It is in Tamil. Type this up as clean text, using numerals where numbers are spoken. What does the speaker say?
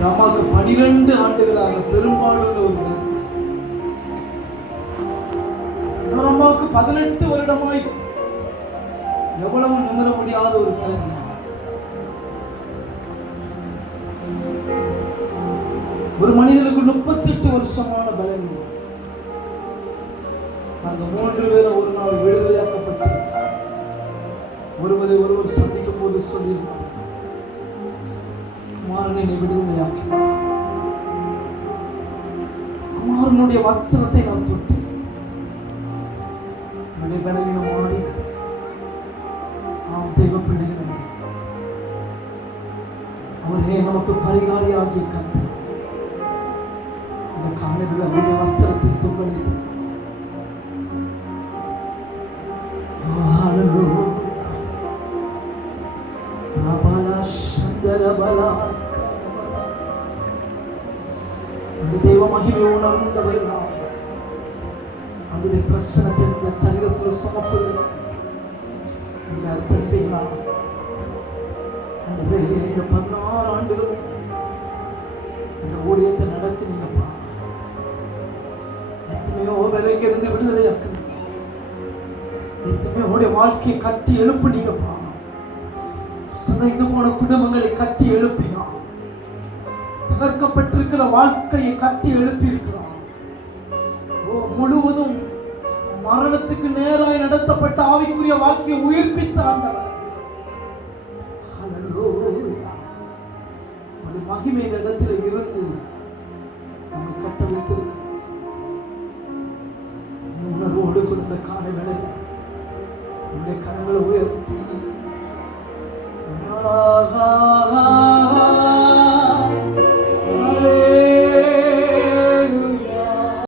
ராமாவுக்கு 12 ஆண்டுகளாக பெரும்பாலுள்ள ஒரு வேதனை. அம்மாவுக்கு 18 வருடமாய் எவ்வளவு நிமிர முடியாத ஒரு கலைஞர். ஒரு மனிதனுக்கு 38 வருஷமான பலவீனம். அந்த 3 பேரும் ஒரு நாள் விடுதலையாக்கப்பட்டு ஒருவரை ஒருவர் சந்திக்கும் போது சொல்லியிருப்பார், குமாரனை விடுதலையாக்கி குமாரனுடைய வஸ்திரத்தை நான் தொட்டேன், என்னுடைய பலவீனம் மாறினது. ஆம் தெய்வ பிள்ளைகளே, அவரே நமக்கு பரிகாரியாகிய கர்த்தர் இந்த காலையில் அவருடைய வஸ்திரத்தை தொங்கலித்து அந்த தெய்வ மகிமை உணர்ந்தவர்களா அவருடைய பிரசனத்தை இந்த சரீரத்தில் சுமப்பதற்கு அர்ப்பணிப்பீங்களா? இந்த 16 ஆண்டுகளும் இந்த ஊழியத்தை நடத்தினீங்கப்பா. எத்தனையோ பேரை இருந்து விடுதலையாக்குனீங்க, எத்தனையோ வாழ்க்கையை கட்டி எழுப்புனீங்கப்பா. சிதைந்து போன குடும்பங்களை கட்டி எழுப்பினா, தகர்க்கப்பட்டிருக்கிற வாழ்க்கையை கட்டி எழுப்பி இருக்கிறான். முழுவதும் மரணத்துக்கு நேராய் நடத்தப்பட்ட ஆவிக்குரிய வாழ்க்கையை உயிர்ப்பித்த ஆண்டவர்